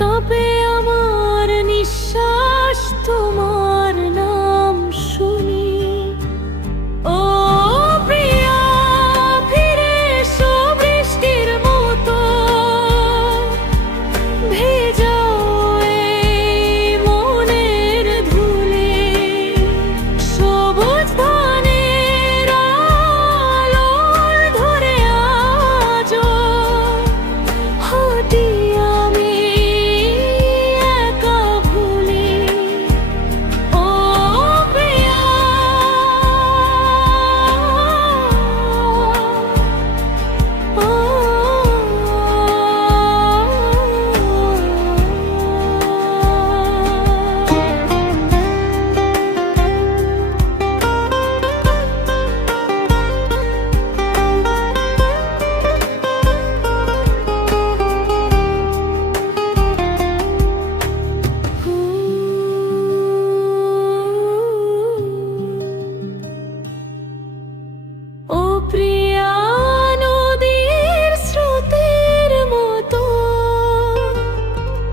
কাঁপে আমার নিঃশ্বাস তোমার নাম শুনি। ও প্রিয়া, ফিরে এসো বৃষ্টির মতো, ভেজাও এই মনের ধুলি। সবুজ ধানের আলোর ধরে আজও হাঁটি আমি একা ভুলি। ও প্রিয়া, ও প্রিয়া, নদীর স্রোতের মতো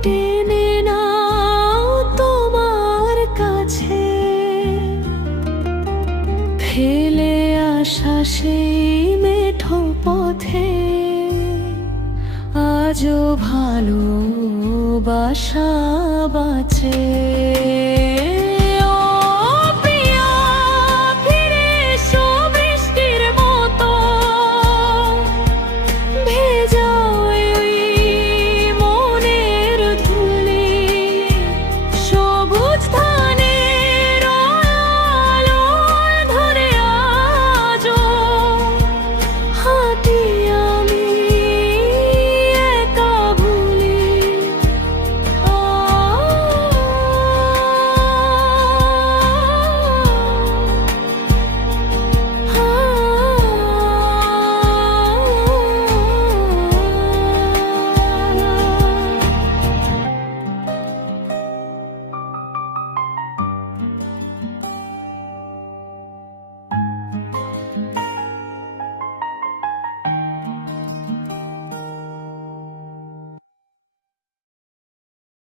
টেনে নাও তোমার কাছে, ফেলে আসা সেই মেঠো পথে আজও ভালোবাসা বাঁচে।